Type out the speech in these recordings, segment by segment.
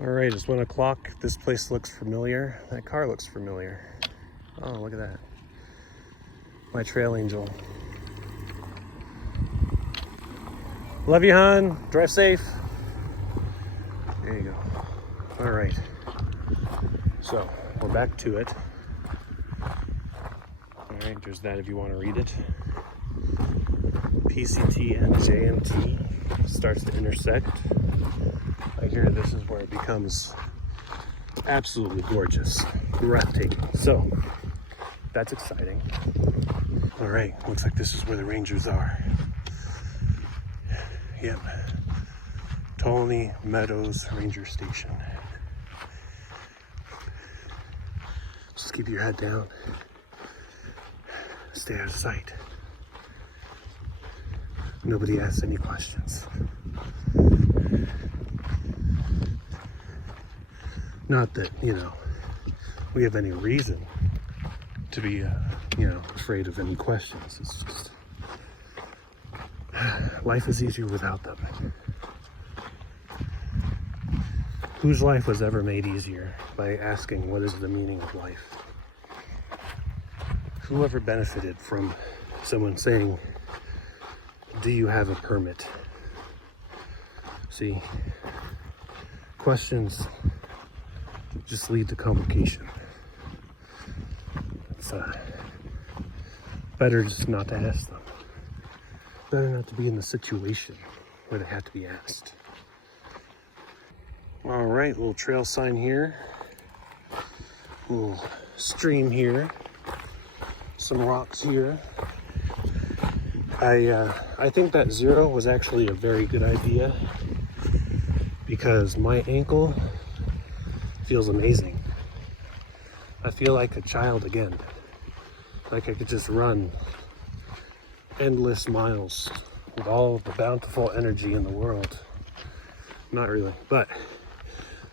All right, it's 1 o'clock. This place looks familiar. That car looks familiar. Oh, look at that. My trail angel. Love you, hon. Drive safe. There you go. All right. So we're back to it. All right, there's that if you want to read it. PCT and JMT starts to intersect. I hear this is where it becomes absolutely gorgeous, breathtaking. So that's exciting. All right, looks like this is where the Rangers are. Yep, Donohue Meadows Ranger Station. Just keep your head down. Stay out of sight. Nobody asks any questions. Not that, we have any reason to be, afraid of any questions. It's just, life is easier without them. Whose life was ever made easier by asking what is the meaning of life? Who ever benefited from someone saying, do you have a permit? See, questions just lead to complication. It's better just not to ask them. Better not to be in the situation where they have to be asked. All right, little trail sign here. Little stream here. Some rocks here. I think that 0 was actually a very good idea because my ankle feels amazing. I feel like a child again. Like I could just run endless miles with all the bountiful energy in the world. Not really, but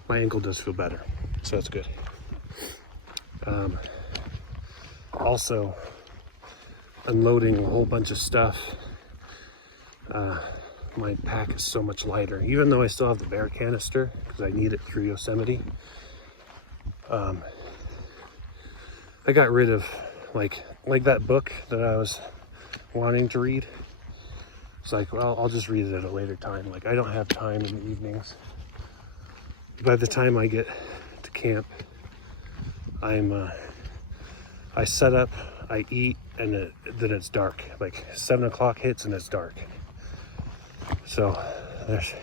my ankle does feel better, so that's good. Also, unloading a whole bunch of stuff. My pack is so much lighter, even though I still have the bear canister because I need it through Yosemite. I got rid of like that book that I was wanting to read. It's like, well, I'll just read it at a later time. Like, I don't have time in the evenings. By the time I get to camp, I set up, I eat, and then it's dark. Like 7 o'clock hits and it's dark. So there's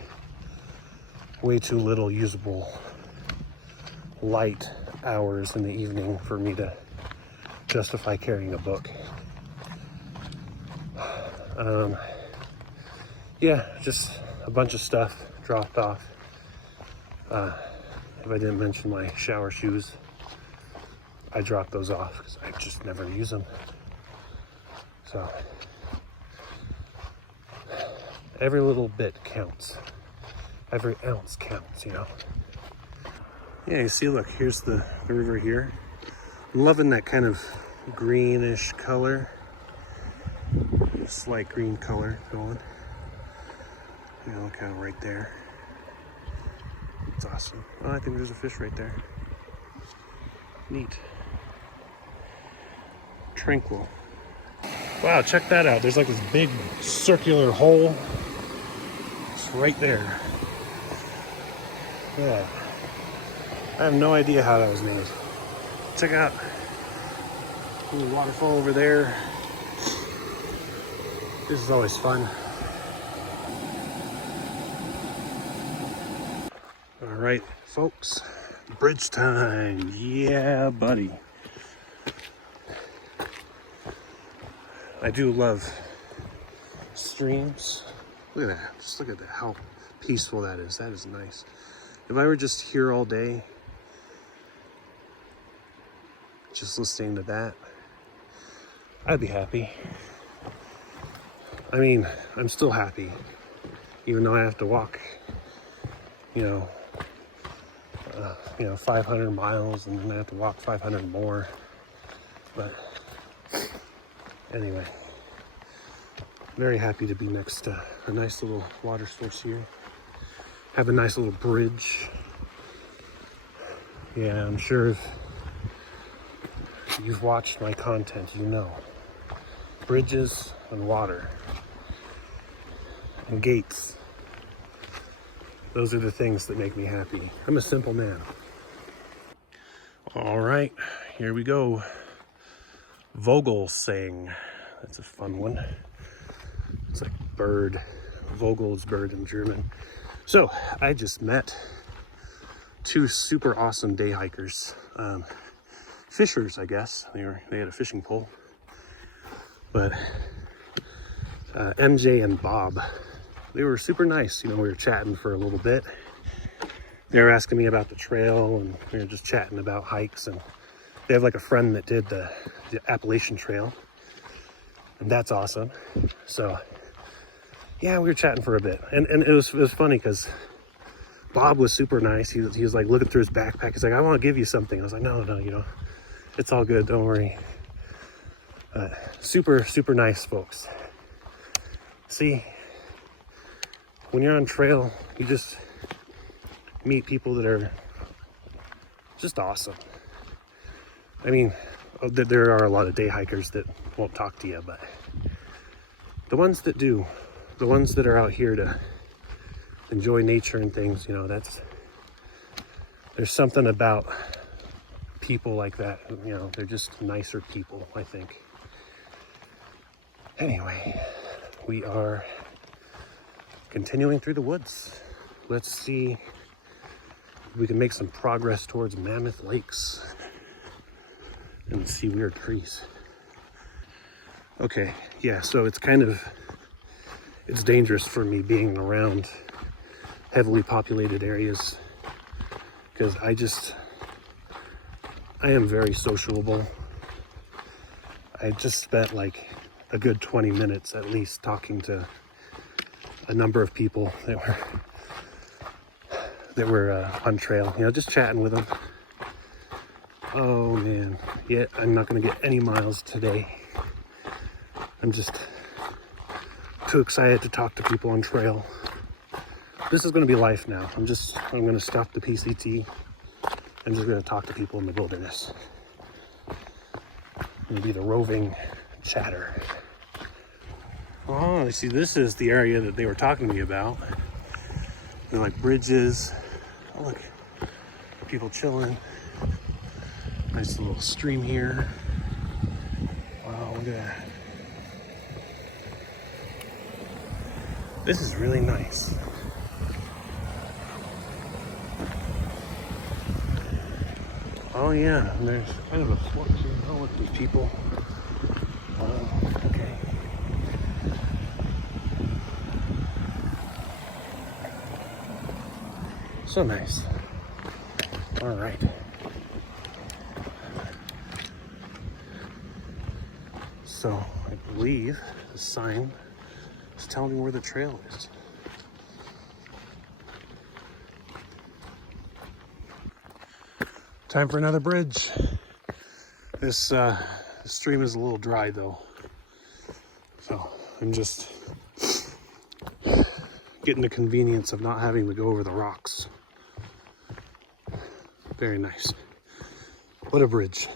way too little usable light hours in the evening for me to justify carrying a book. Yeah, just a bunch of stuff dropped off. If I didn't mention my shower shoes, I dropped those off because I just never use them. So every little bit counts. Every ounce counts, Yeah, you see, look, here's the river here. I'm loving that kind of greenish color. Slight green color going. Look out right there. It's awesome. Oh, I think there's a fish right there. Neat. Tranquil. Wow, check that out. There's like this big circular hole. It's right there. Yeah. I have no idea how that was made. Check out a little waterfall over there. This is always fun. All right, folks, bridge time. Yeah, buddy. I do love streams. Look at that. Just look at that, how peaceful that is. That is nice. If I were just here all day, just listening to that, I'd be happy. I mean, I'm still happy, even though I have to walk, 500 miles and then I have to walk 500 more. But anyway, very happy to be next to a nice little water source here. Have a nice little bridge Yeah, I'm sure if you've watched my content, you know. Bridges and water and gates. Those are the things that make me happy. I'm a simple man. All right, here we go. Vogelsang. That's a fun one. It's like bird. Vogel is bird in German. So I just met two super awesome day hikers. Fishers, I guess. They had a fishing pole. But MJ and Bob, they were super nice. You know, we were chatting for a little bit. They were asking me about the trail, and we were just chatting about hikes. And they have like a friend that did the Appalachian Trail, and that's awesome. So yeah, we were chatting for a bit, and it was funny because Bob was super nice. He was like looking through his backpack. He's like, I want to give you something. I was like, no, you know, it's all good. Don't worry. Super, super nice folks. See, when you're on trail, you just meet people that are just awesome. I mean, there are a lot of day hikers that won't talk to you, but the ones that do, the ones that are out here to enjoy nature and things, you know, there's something about people like that. You know, they're just nicer people, I think. Anyway, we are continuing through the woods. Let's see if we can make some progress towards Mammoth Lakes and see weird trees. Okay, yeah, so it's dangerous for me being around heavily populated areas because I am very sociable. I just spent like a good 20 minutes at least talking to a number of people that were on trail, you know, just chatting with them. Oh man, yeah, I'm not gonna get any miles today. I'm just too excited to talk to people on trail. This is gonna be life now. I'm gonna stop the PCT. I'm just gonna talk to people in the wilderness. I'm gonna be the roving chatter. Oh, see, this is the area that they were talking to me about. They're like bridges. Oh, look, people chilling. Nice little stream here. Wow, look at that. This is really nice. Oh yeah, and there's kind of a fork here. Oh, look, these people. Okay. So nice. All right. So I believe the sign is telling me where the trail is. Time for another bridge. This stream is a little dry though, so I'm just getting the convenience of not having to go over the rocks. Very nice. What a bridge.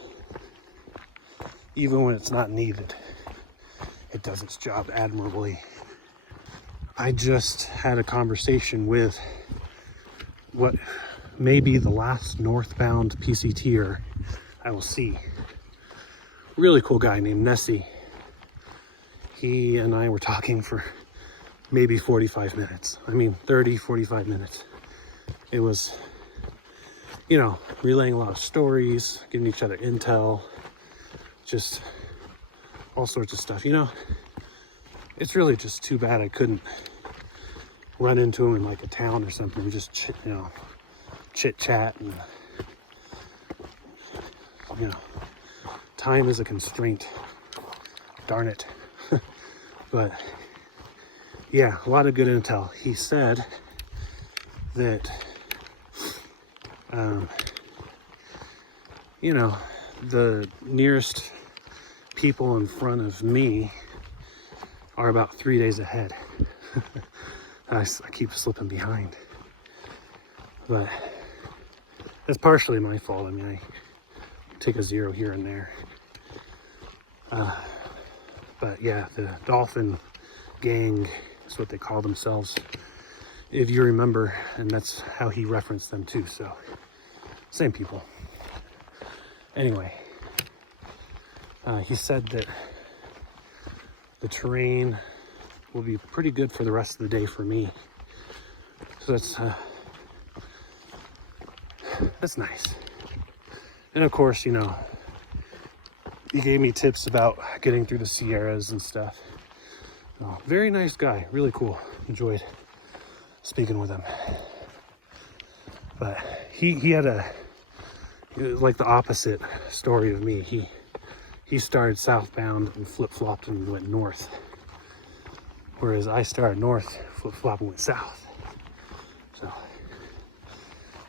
Even when it's not needed, it does its job admirably. I just had a conversation with what may be the last northbound PCTer I will see. Really cool guy named Nessie. He and I were talking for maybe 45 minutes. I mean, 30, 45 minutes. It was, you know, relaying a lot of stories, giving each other intel, just all sorts of stuff. You know, it's really just too bad I couldn't run into him in like a town or something and just, chit chat, and, you know, time is a constraint. Darn it. But yeah, a lot of good intel. He said that, you know, the nearest people in front of me are about 3 days ahead. I keep slipping behind. But That's partially my fault. I mean, I take a 0 here and there. But yeah, the dolphin gang is what they call themselves, if you remember, and that's how he referenced them too. So same people. Anyway, he said that the terrain will be pretty good for the rest of the day for me. So that's nice. And of course, you know, he gave me tips about getting through the Sierras and stuff. Oh, very nice guy, really cool. Enjoyed speaking with him. But he had like the opposite story of me. He started southbound and flip-flopped and went north. Whereas I started north, flip-flopped and went south. So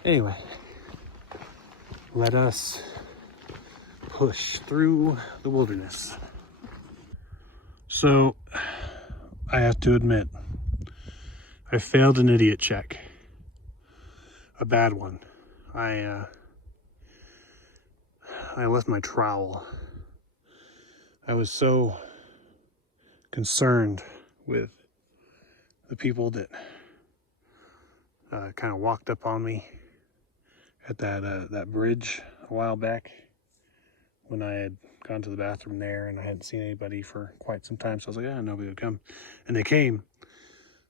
anyway, let us push through the wilderness. So I have to admit, I failed an idiot check. A bad one. I left my trowel. I was so concerned with the people that kind of walked up on me at that bridge a while back when I had gone to the bathroom there and I hadn't seen anybody for quite some time. So I was like, nobody would come. And they came.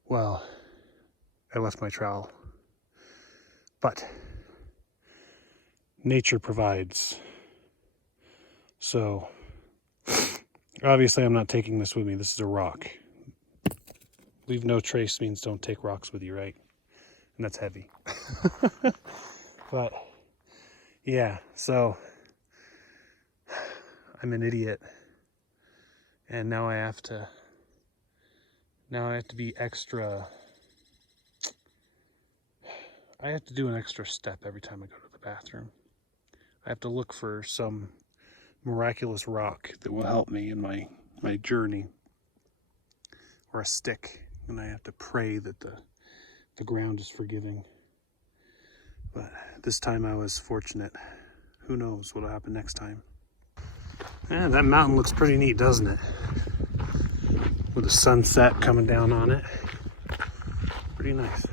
Well, I left my trowel. But nature provides. So obviously I'm not taking this with me. This is a rock. Leave no trace means don't take rocks with you, right? And that's heavy. But yeah, so I'm an idiot. And now I have to be extra. I have to do an extra step every time I go to the bathroom. I have to look for some miraculous rock that will help me in my journey, or a stick, and I have to pray that the ground is forgiving. But this time I was fortunate. Who knows what'll happen next time. Yeah, that mountain looks pretty neat, doesn't it? With the sunset coming down on it. Pretty nice.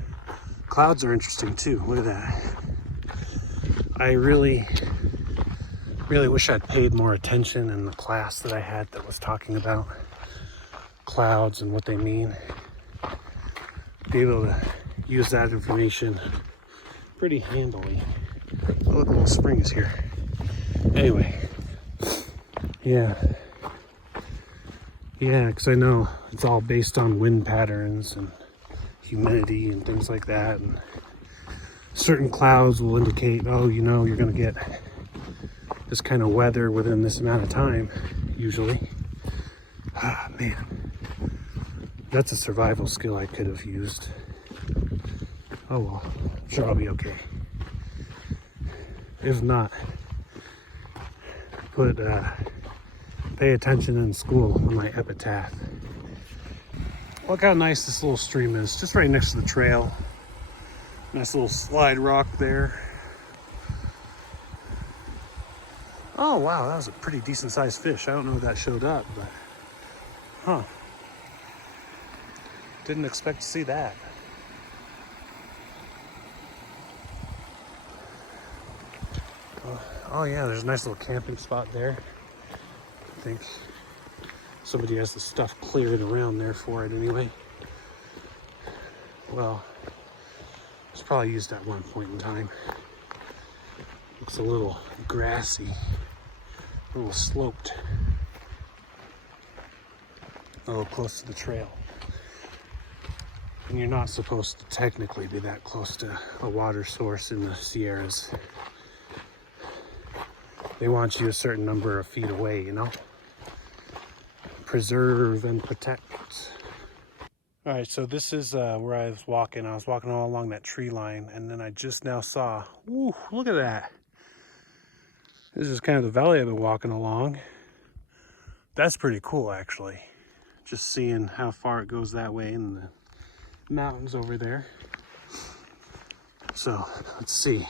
Clouds are interesting too. Look at that. I really wish I'd paid more attention in the class that I had that was talking about clouds and what they mean. Be able to use that information pretty handily. Oh, look, a little spring is here. Anyway, yeah, because I know it's all based on wind patterns and humidity and things like that, and certain clouds will indicate, oh, you know, you're going to get this kind of weather within this amount of time, usually. Ah, man, that's a survival skill I could have used. Oh well, I'm sure I'll be okay. If not, pay attention in school on my epitaph. Look how nice this little stream is, just right next to the trail. Nice little slide rock there. Oh wow, that was a pretty decent sized fish. I don't know if that showed up, but huh. Didn't expect to see that. Oh yeah, there's a nice little camping spot there. I think somebody has the stuff cleared around there for it anyway. Well, it's probably used at one point in time. Looks a little grassy, a little sloped, a little close to the trail. And you're not supposed to technically be that close to a water source in the Sierras. They want you a certain number of feet away, you know? Preserve and protect. All right, so this is where I was walking. I was walking all along that tree line, and then I just now saw, ooh, look at that. This is kind of the valley I've been walking along. That's pretty cool, actually. Just seeing how far it goes that way and the mountains over there. So, let's see.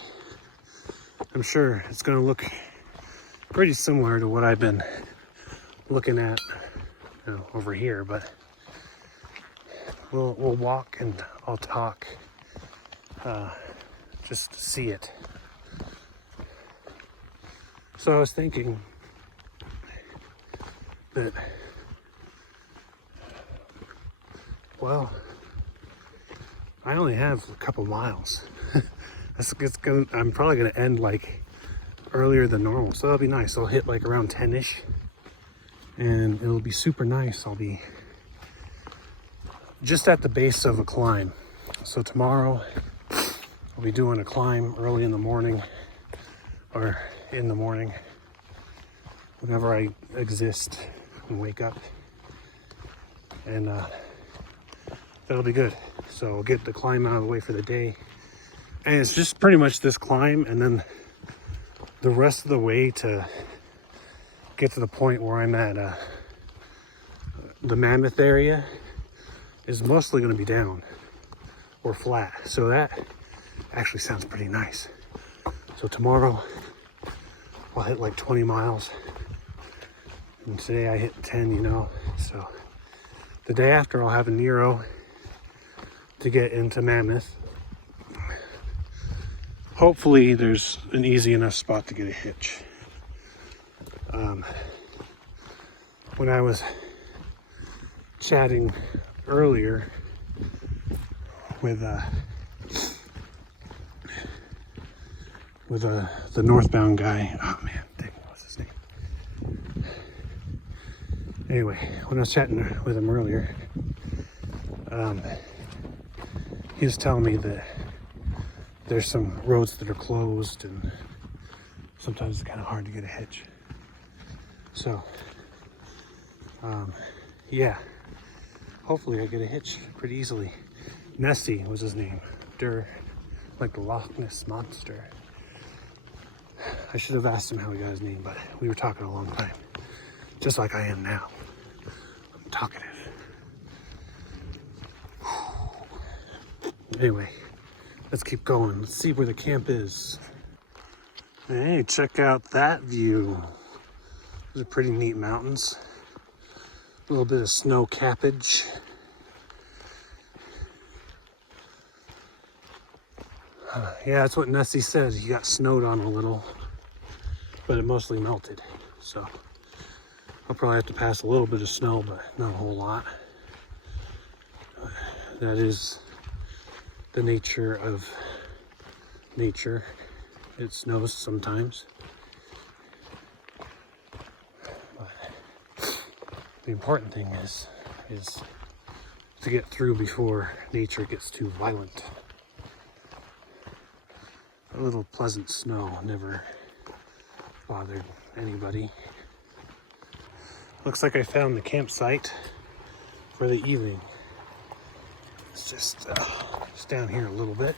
I'm sure it's going to look pretty similar to what I've been looking at, you know, over here, but we'll walk and I'll talk just to see it. So I was thinking that, well, I only have a couple miles. I'm probably gonna end like earlier than normal, so that'll be nice. I'll hit like around 10-ish and it'll be super nice. I'll be just at the base of a climb. So tomorrow I'll be doing a climb early in the morning, or in the morning, whenever I exist and wake up, and that'll be good. So I'll get the climb out of the way for the day, and it's just pretty much this climb, and then the rest of the way to get to the point where I'm at the Mammoth area is mostly going to be down or flat, so that actually sounds pretty nice. So tomorrow I'll hit like 20 miles, and today I hit 10, you know. So the day after I'll have a Nero to get into Mammoth. Hopefully there's an easy enough spot to get a hitch. When I was chatting earlier with the northbound guy, oh man, dang, what's his name? Anyway, when I was chatting with him earlier, he was telling me that there's some roads that are closed and sometimes it's kind of hard to get a hitch. So, yeah, hopefully I get a hitch pretty easily. Nessie was his name, like the Loch Ness Monster. I should have asked him how he got his name, but we were talking a long time, just like I am now. I'm talkative. Anyway, let's keep going. Let's see where the camp is. Hey, check out that view. Those are pretty neat mountains. A little bit of snow cappage. Yeah, that's what Nessie said. He got snowed on a little, but it mostly melted. So I'll probably have to pass a little bit of snow, but not a whole lot. That is the nature of nature. It snows sometimes. But the important thing is to get through before nature gets too violent. A little pleasant snow never bothered anybody. Looks like I found the campsite for the evening. It's just down here a little bit.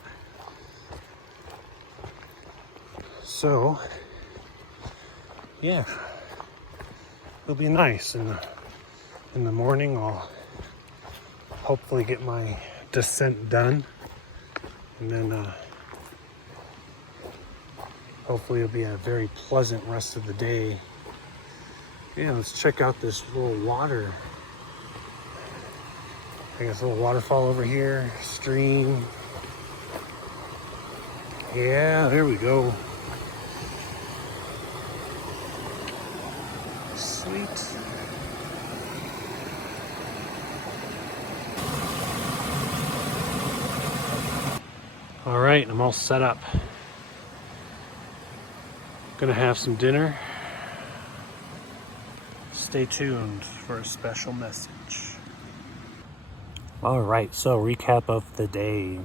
So, yeah, it'll be nice. In the morning, I'll hopefully get my descent done, and then hopefully it'll be a very pleasant rest of the day. Yeah, let's check out this little water. I guess a little waterfall over here, stream. Yeah, there we go. Sweet. All right, I'm all set up. Gonna have some dinner. Stay tuned for a special message. All right, so recap of the day.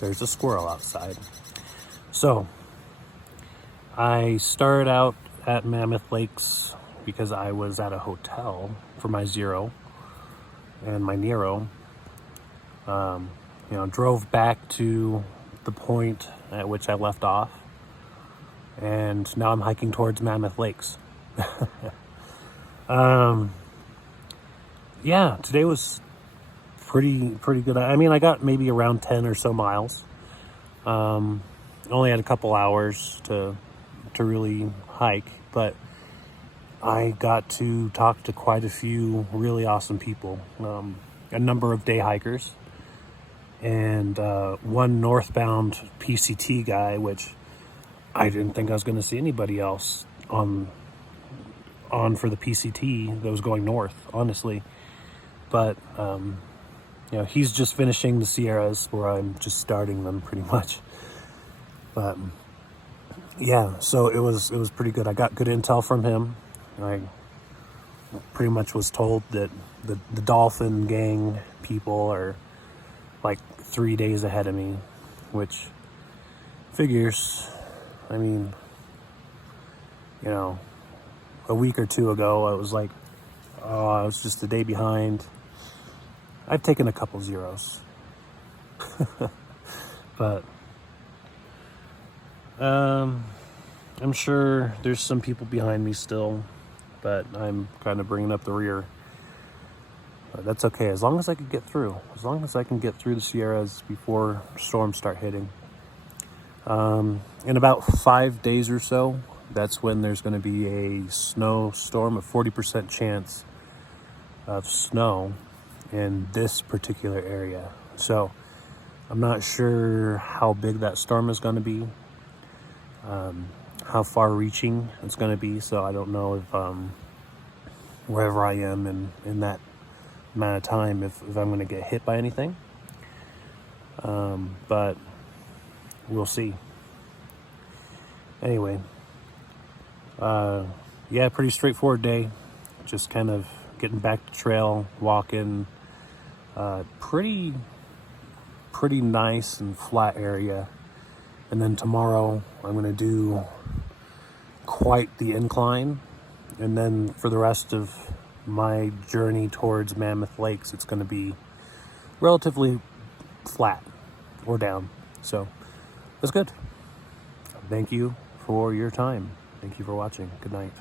There's a squirrel outside. So I started out at Mammoth Lakes because I was at a hotel for my Zero and my Nero. Drove back to the point at which I left off, and now I'm hiking towards Mammoth Lakes. Yeah, today was pretty good. I mean, I got maybe around 10 or so miles. And only had a couple hours to really hike, but I got to talk to quite a few really awesome people, a number of day hikers, and one northbound PCT guy, which I didn't think I was going to see anybody else on for the PCT that was going north, honestly. But he's just finishing the Sierras where I'm just starting them pretty much. But yeah, so it was pretty good. I got good intel from him. I pretty much was told that the Dolphin Gang people are like 3 days ahead of me, which figures. I mean, a week or two ago, I was like, oh, I was just a day behind. I've taken a couple zeros. But I'm sure there's some people behind me still, but I'm kind of bringing up the rear. But that's okay, as long as I can get through. As long as I can get through the Sierras before storms start hitting. In about 5 days or so, that's when there's going to be a snowstorm, a 40% chance of snow in this particular area. So I'm not sure how big that storm is going to be, how far reaching it's going to be. So I don't know if wherever I am in that amount of time, if I'm going to get hit by anything. But we'll see. Anyway, yeah, pretty straightforward day. Just kind of getting back to trail, walking. Pretty nice and flat area. And then tomorrow I'm going to do quite the incline. And then for the rest of my journey towards Mammoth Lakes, it's going to be relatively flat or down. So that's good. Thank you for your time. Thank you for watching. Good night.